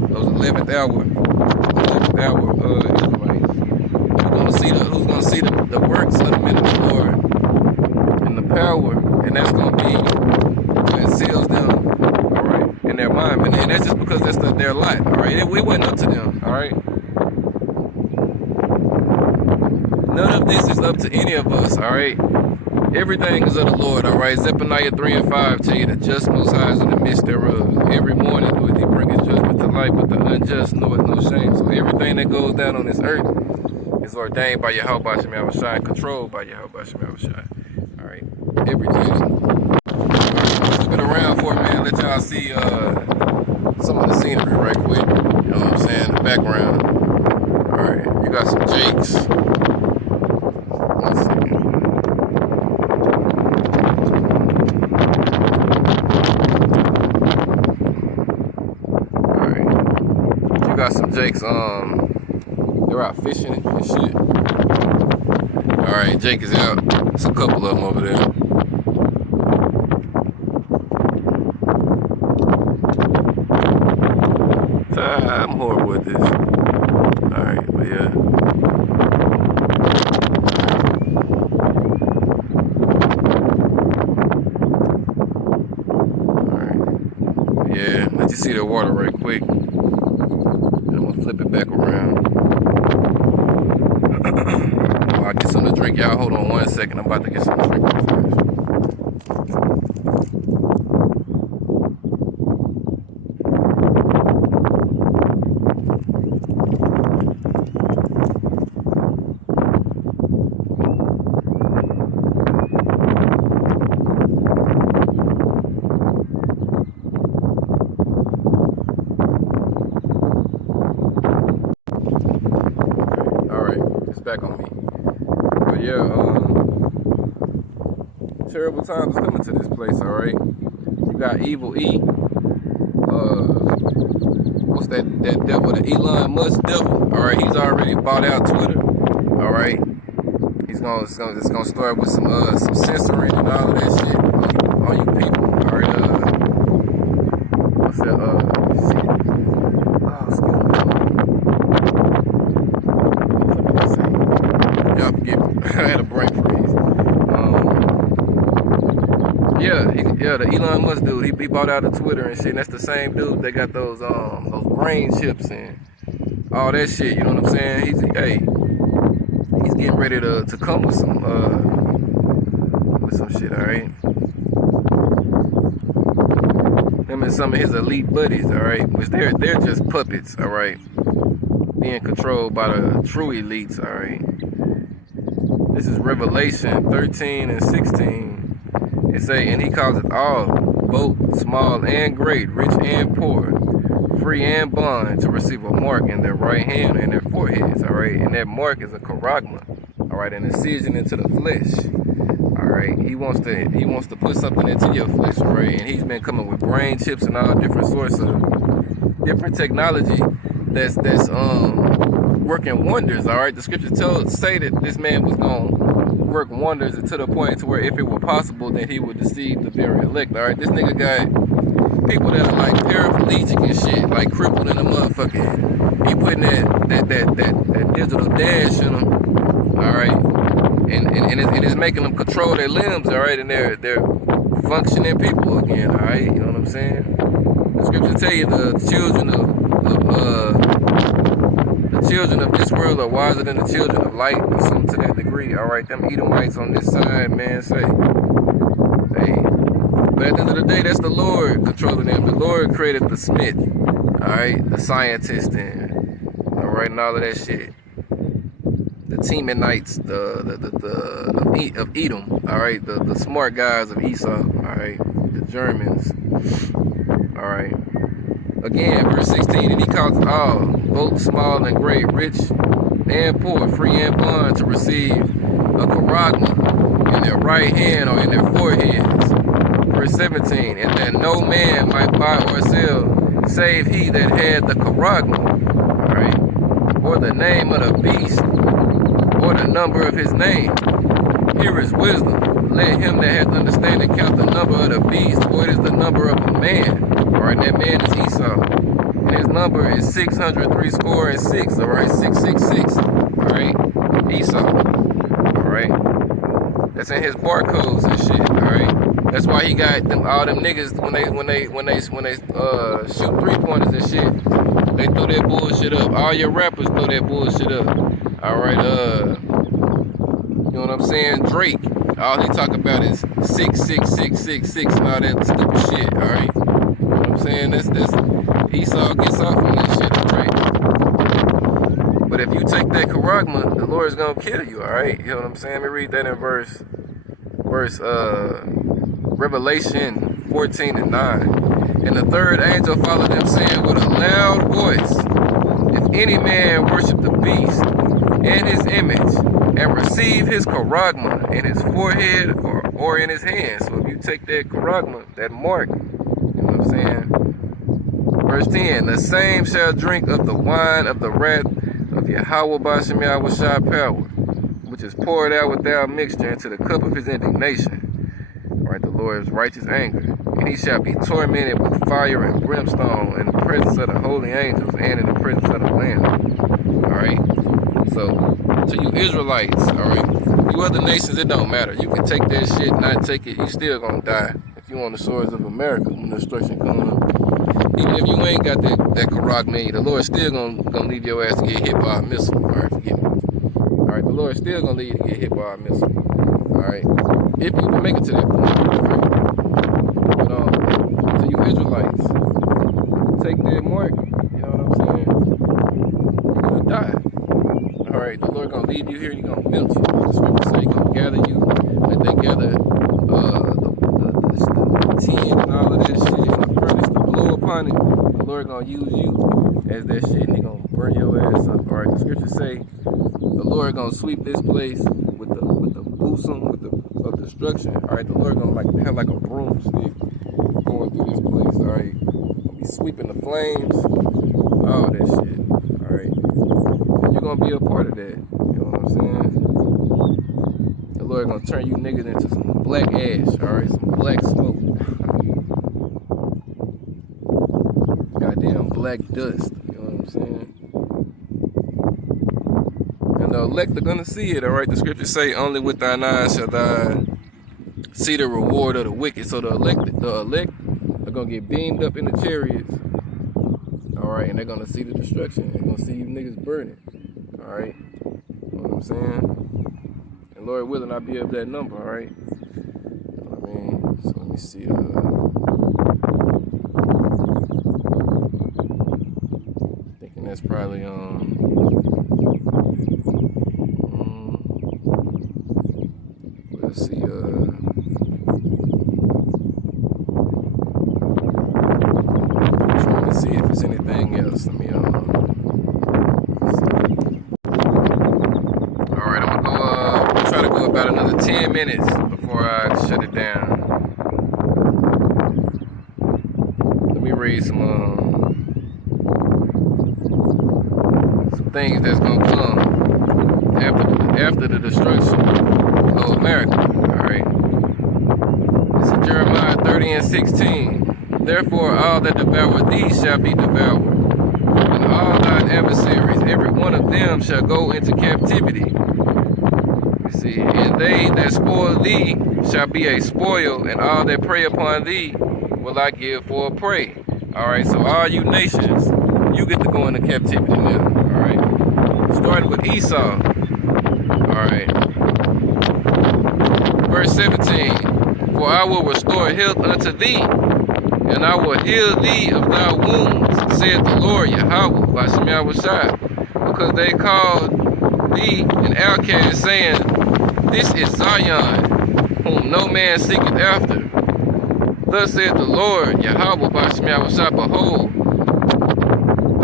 11th hour Israelites. Who's going to see the works of the men of the Lord and the power. And that's going to be it seals them, all right, in their mind, and that's just because that's their lot, all right. We went up to them, all right. None of this is up to any of us, all right. Everything is of the Lord, all right. Zephaniah 3 and 5 tell you the just Most High is in the midst thereof. Every morning doeth he bring his judgment to light, but the unjust knoweth no shame. So everything that goes down on this earth is ordained by Yahweh Shem Yahushua and controlled by Yahweh Shem Yahushua. All right, everything. Flip it around for a minute, let y'all see some of the scenery right quick. You know what I'm saying? The background. Alright, you got some Jakes. One second. Alright. You got some Jakes, they're out fishing and shit. Alright, Jake is out. There's a couple of them over there. I'm horrible with this. Alright, but yeah. Alright. Yeah, let you see the water right quick. And I'm gonna flip it back around. I'll get something to drink. Y'all hold on 1 second. I'm about to get something to drink first. Back on me. But yeah, terrible times coming to this place, alright? You got Evil E. What's that devil, the Elon Musk devil? Alright, he's already bought out Twitter. Alright. It's gonna start with some censoring and all of that shit on you people. Alright, what's that shit? Oh, excuse me. Y'all forgive me. I had a brain freeze. Yeah, the Elon Musk dude, he bought out of Twitter and shit. And that's the same dude that got those brain chips and all that shit. You know what I'm saying? He's getting ready to come with some shit. All right. Him and some of his elite buddies. All right, which they're just puppets. All right, being controlled by the true elites. All right. This is Revelation 13 and 16. It say, and he calls it all, both small and great, rich and poor, free and bond, to receive a mark in their right hand and their foreheads. All right, and that mark is a charagma. All right, an incision into the flesh. All right, he wants to put something into your flesh. All right, and he's been coming with brain chips and all different sorts of different technology that's working wonders. All right, the scripture say that this man was gonna work wonders to the point to where if it were possible, then he would deceive the very elect. All right, this nigga got people that are like paraplegic and shit, like crippled in the motherfucker. He putting that digital dash in them, all right, and it's making them control their limbs, all right, and they're functioning people again, all right. You know what I'm saying? The scriptures tell you the children of this world are wiser than the children of light, or something to that degree. All right, them Edomites on this side, man, say, hey. But at the end of the day, that's the Lord controlling them. The Lord created the smith, all right, the scientist, and all right, and all of that shit. The Temanites, of Edom, all right, the smart guys of Esau, all right, the Germans, all right. Again, verse 16, and he caused all, both small and great, rich and poor, free and bond, to receive a charagma in their right hand or in their foreheads. Verse 17, and that no man might buy or sell, save he that had the charagma, all right, or the name of the beast, or the number of his name. Here is wisdom. Let him that hath understanding count the number of the beast, for it is the number of a man. All right, that man is Esau. And his number is 636. All right, 666. All right, Esau. All right, that's in his barcodes and shit. All right, that's why he got them all them niggas when they shoot 3-pointers and shit. They throw that bullshit up. All your rappers throw that bullshit up. All right, you know what I'm saying? Drake, all he talk about is 66666 and all that stupid shit. All right, you know what I'm saying? That's Esau gets off on that shit, all right? But if you take that charagma, the Lord is gonna kill you. All right, you know what I'm saying? Let me read that in verse Revelation 14:9. And the third angel followed them, saying with a loud voice, if any man worship the beast and his image, and receive his charagma in his forehead or in his hand. So if you take that charagma, that mark, you know what I'm saying? Verse 10, the same shall drink of the wine of the wrath of Yahweh Bashem Yahushua power, which is poured out without mixture into the cup of his indignation. All right, the Lord's righteous anger. And he shall be tormented with fire and brimstone in the presence of the holy angels and in the presence of the Lamb. All right? So, to you Israelites, all right? You other nations, it don't matter. You can take that shit, not take it, you still gonna die. If you on the shores of America when destruction comes. Even if you ain't got that charagma, the Lord still gonna leave your ass to get hit by a missile. All right, forgive me. All right, the Lord still gonna leave you to get hit by a missile. All right, if you can make it to that point. All right? But to you Israelites, take that mark. You know what I'm saying? You're gonna die. All right, the Lord gonna leave you here. He gonna melt you. The scripture say He gonna gather you. Let they gather the tin and all of that shit in the furnace to blow upon it. The Lord gonna use you as that shit, and He gonna burn your ass up. All right, the scripture say the Lord gonna sweep this place with the bosom of destruction. All right, the Lord gonna have like a broomstick going through this place. All right, He's sweeping the flames, all that shit. All right, and you're gonna be a part of that. You know what I'm saying? The Lord gonna turn you niggas into some black ash. All right, some black smoke. Goddamn black dust. You know what I'm saying? And the elect are gonna see it. All right, the scriptures say, "Only with thine eyes shall thou see the reward of the wicked." So the elect are gonna get beamed up in the chariots. All right, and they're gonna see the destruction. They're gonna see you niggas burning. All right, you know what I'm saying? And Lord willing, I'll be of that number. All right. You know what I mean? So let me see. Thinking that's probably let's see. Trying to see if there's anything else. Let me All right, I'm gonna try to go about another 10 minutes before I shut it down. Let me read some things that's gonna come after the destruction of America. All right. This is Jeremiah 30:16. Therefore all that devour thee shall be devoured, and all thine adversaries, every one of them shall go into captivity. You see, and they that spoil thee shall be a spoil, and all that prey upon thee will I give for a prey. Alright, so all you nations, you get to go into captivity now. Alright. Starting with Esau. Alright. Verse 17. For I will restore health unto thee, and I will heal thee of thy wounds, saith the Lord Yahweh, by Shem Yahushua, because they called thee an outcast, saying, This is Zion, whom no man seeketh after. Thus saith the Lord Yahweh, by Shem Yahushua, behold,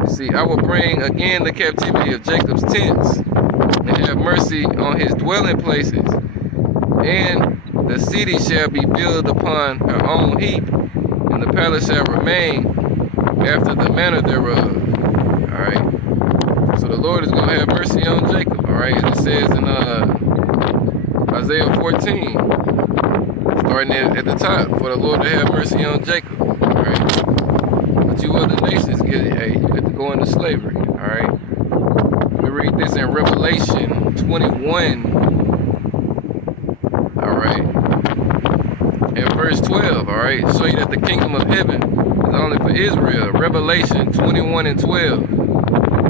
see, I will bring again the captivity of Jacob's tents, and have mercy on his dwelling places, and the city shall be built upon her own heap, and the palace shall remain after the manner thereof. Alright. So the Lord is going to have mercy on Jacob. Alright. As it says in Isaiah 14. Starting at the top. For the Lord to have mercy on Jacob. Alright. But you other nations you get to go into slavery. Alright. We read this in Revelation 21. Alright. In verse 12, alright, show you that the kingdom of heaven is only for Israel. Revelation 21 and 12.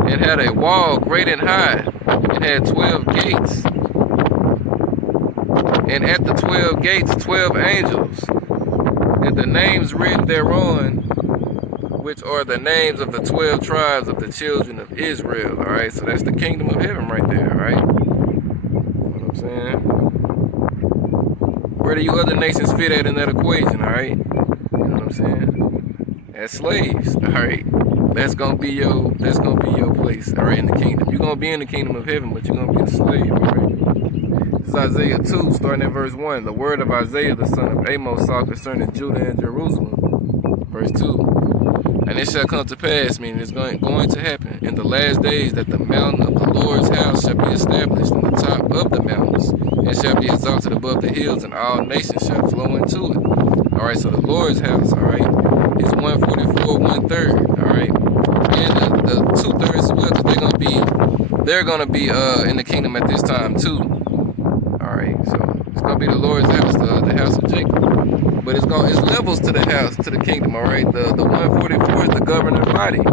It had a wall great and high. It had 12 gates. And at the 12 gates, 12 angels. And the names written thereon, which are the names of the 12 tribes of the children of Israel. Alright, so that's the kingdom of heaven right there, alright? What I'm saying? Where do you other nations fit at in that equation, alright? You know what I'm saying? As slaves, alright? That's gonna be your place, alright, in the kingdom. You're gonna be in the kingdom of heaven, but you're gonna be a slave, alright? This is Isaiah 2, starting at verse 1. The word of Isaiah, the son of Amos, saw concerning Judah and Jerusalem. Verse 2. And it shall come to pass, meaning it's going to happen, in the last days, that the mountain of the Lord's house shall be established in the top of the mountains, and shall be exalted above the hills, and all nations shall flow into it. Alright, so the Lord's house, alright, is 144, 1/3, alright, and the 2/3 as well, because they're gonna be in the kingdom at this time too. Alright, so it's gonna be the Lord's house, the house of Jacob. But it's levels to the house, to the kingdom, alright? The 144 is the governing body.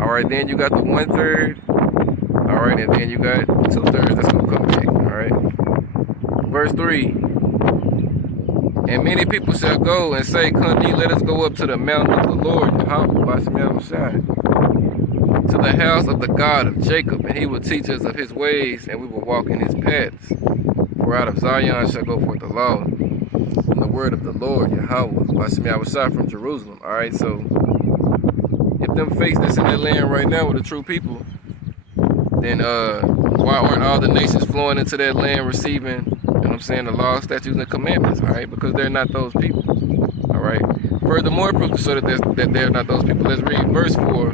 Alright, then you got the 1/3, alright, and then you got 2/3 that's gonna come back, alright? Verse 3. And many people shall go and say, Come ye, let us go up to the mountain of the Lord, Yahweh, by Shem Yahushua, to the house of the God of Jacob, and he will teach us of his ways, and we will walk in his paths. For out of Zion shall go forth the law, and the word of the Lord, Yahweh, by Shem Yahushua, from Jerusalem. Alright, so if them fakes that's in that land right now with the true people, then why aren't all the nations flowing into that land receiving, you know what I'm saying, the law, statutes, and commandments? Alright, because they're not those people. Alright. Furthermore, proof to show that they're not those people. Let's read verse 4.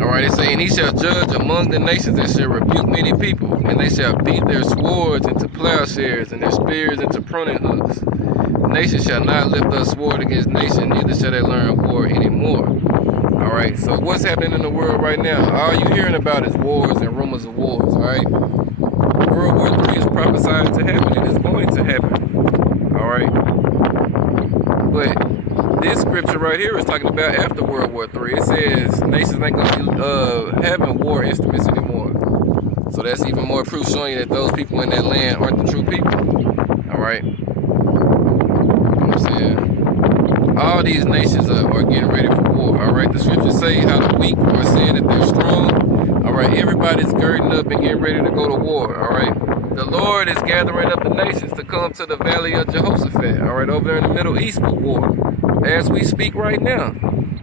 Alright, it's saying, He shall judge among the nations, and shall rebuke many people, and they shall beat their swords into plowshares, and their spears into pruning hooks. Nation shall not lift up sword against nation, neither shall they learn war anymore. Alright, so what's happening in the world right now? All you hearing about is wars and rumors of wars, alright? World War III is prophesied to happen, and it's going to happen. Alright? But this scripture right here is talking about after World War III. It says nations ain't going to be having war instruments anymore. So that's even more proof showing you that those people in that land aren't the true people. Alright? You know what I'm saying? All these nations are getting ready for war. Alright? The scriptures say how the weak are saying that they're strong. Alright? Everybody's girding up and getting ready to go to war. Alright? The Lord is gathering up the nations to come to the valley of Jehoshaphat. Alright? Over there in the Middle East for war. As we speak right now.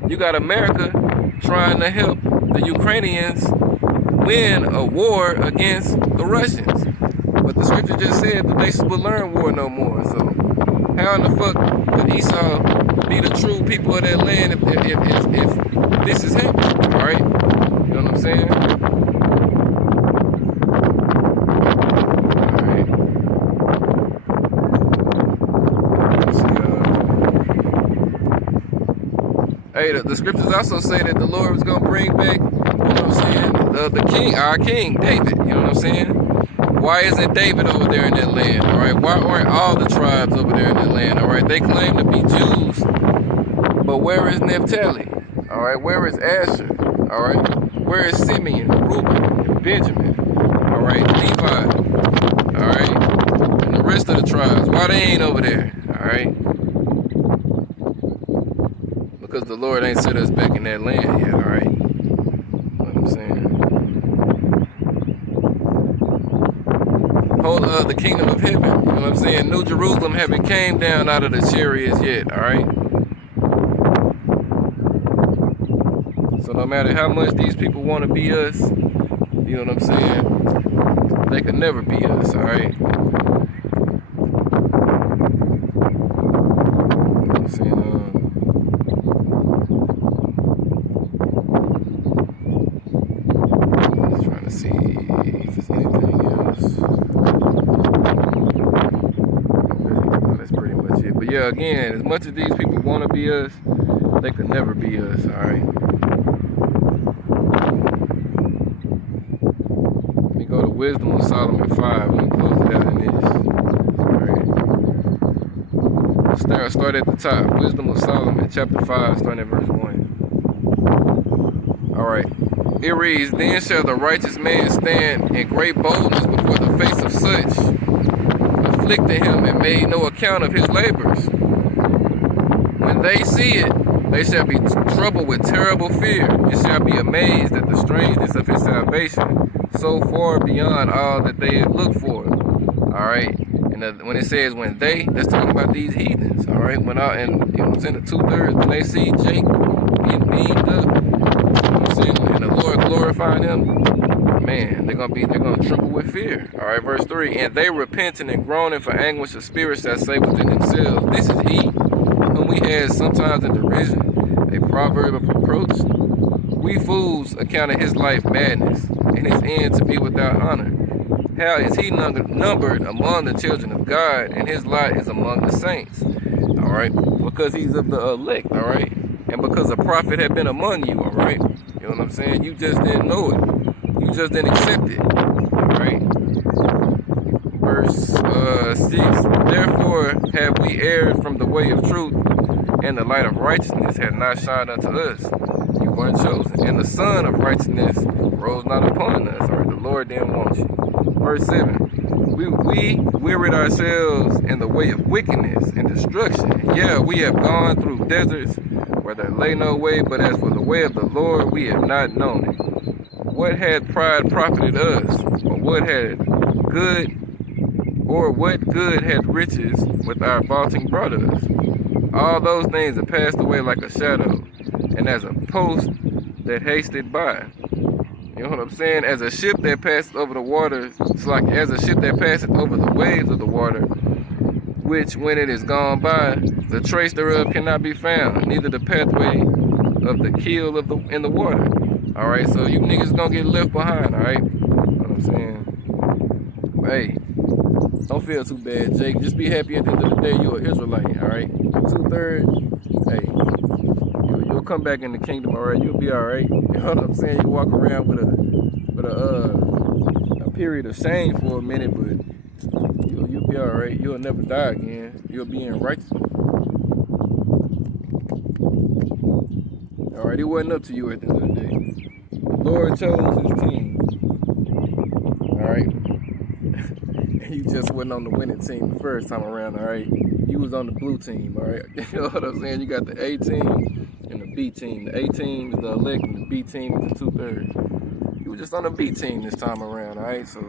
You got America trying to help the Ukrainians win a war against the Russians. But the scripture just said the nations will learn war no more. So how in the fuck could Esau be the true people of that land if this is happening? Alright? You know what I'm saying? Alright. Hey, the scriptures also say that the Lord was gonna bring back, you know what I'm saying, the king, our king, David, you know what I'm saying? Why isn't David over there in that land, all right? Why aren't all the tribes over there in that land, all right? They claim to be Jews, but where is Naphtali, all right? Where is Asher, all right? Where is Simeon, Reuben, Benjamin, all right? Levi, all right? And the rest of the tribes, why they ain't over there, all right? Because the Lord ain't set us back in that land yet, all right? You know what I'm saying? Whole the kingdom of heaven, you know what I'm saying? New Jerusalem haven't came down out of the chariots yet, all right? So no matter how much these people want to be us, you know what I'm saying? They could never be us, all right? I'm saying, just trying to see if there's anything else. Okay, that's pretty much it. But yeah, again, as much as these people want to be us, they could never be us, all right? Let me go to Wisdom of Solomon 5. I'm gonna close it out in this. All right. Start at the top. Wisdom of Solomon, chapter 5, starting at verse 1. All right. It reads, "Then shall the righteous man stand in great boldness before the face of such, afflicted him and made no account of his labors. When they see it, they shall be troubled with terrible fear, and shall be amazed at the strangeness of his salvation, so far beyond all that they had looked for." All right. And when it says when they, that's talking about these heathens. All right. When out and you know what I'm saying, the 2/3, when they see Jake getting beamed up, you know what I'm saying, and the Lord glorifying him, man, they're gonna tremble with fear. All right. Verse 3: "And they repenting and groaning for anguish of spirits that say within themselves, This is he whom we had sometimes in derision, a proverb of reproach. We fools accounted his life madness, and his end to be without honor. How is he numbered among the children of God, and his lot is among the saints?" All right, because he's of the elect. All right, and because a prophet had been among you. All right, you know what I'm saying? You just didn't know it. You just didn't accept it. All right. Verse 6: "Therefore have we erred from the way of truth, and the light of righteousness had not shined unto us. You weren't chosen, and the sun of righteousness rose not upon us." All right, the Lord didn't want you. Verse 7: We wearied ourselves in the way of wickedness and destruction. Yeah, we have gone through deserts where there lay no way, but as for the way of the Lord, we have not known it. What had pride profited us, or what good had riches with our vaunting brought us? All those things have passed away like a shadow, and as a post that hasted by. You know what I'm saying? As a ship that passes over the waters, it's like as a ship that passes over the waves of the water, which when it is gone by, the trace thereof cannot be found, neither the pathway of the keel in the water. All right, so you niggas gonna get left behind. All right, you know what I'm saying? Hey, don't feel too bad, Jake. Just be happy at the end of the day you're an Israelite. All right, 2/3. Hey, you'll come back in the kingdom. All right, you'll be all right. You know what I'm saying? You walk around with a period of shame for a minute, but you'll be all right. You'll never die again. You'll be in righteousness. All right, it wasn't up to you at the end of the day. The Lord chose his team. All right. And you just wasn't on the winning team the first time around. All right. You was on the blue team. All right. You know what I'm saying? You got the A team and the B team. The A team is the elect, and the B team is the 2/3. You were just on the B team this time around. All right. So at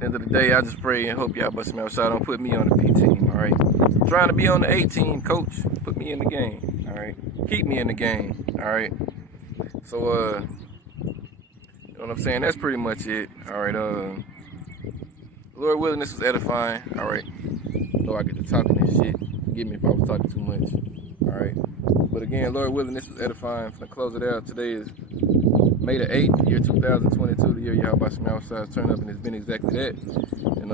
the end of the day, I just pray and hope y'all bust me out. So don't put me on the B team. All right. I'm trying to be on the A team, coach. Put me in the game. All right. Keep me in the game. All right. So you know what I'm saying? That's pretty much it. All right. Lord willing, this was edifying. All right. Know I get to talking this shit. Forgive me if I was talking too much. All right. But again, Lord willing, this was edifying. I'm gonna close it out. Today is May the 8th, year 2022, the year Yahweh Shemouth's turn up, and it's been exactly that. And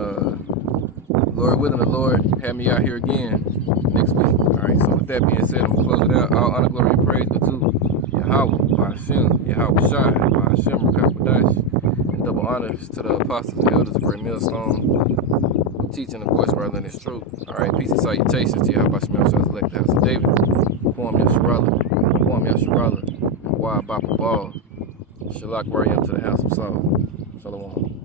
Lord willing, the Lord have me out here again next week. All right. So that being said, I'm gonna close it out. All honor, glory, and praise go to Yahweh, Ba'ashem, Yahweh Shai, Ba'ashem, Rakapadash, and double honors to the apostles and elders of Great Millstone, teaching the voice rather than its truth. All right, peace and salutations to Yahweh Shemel Shai, elect the house of David. Quam Yasharala, Wa Bapa Ball, Shalak Rayam to the house of Saul. Shalom.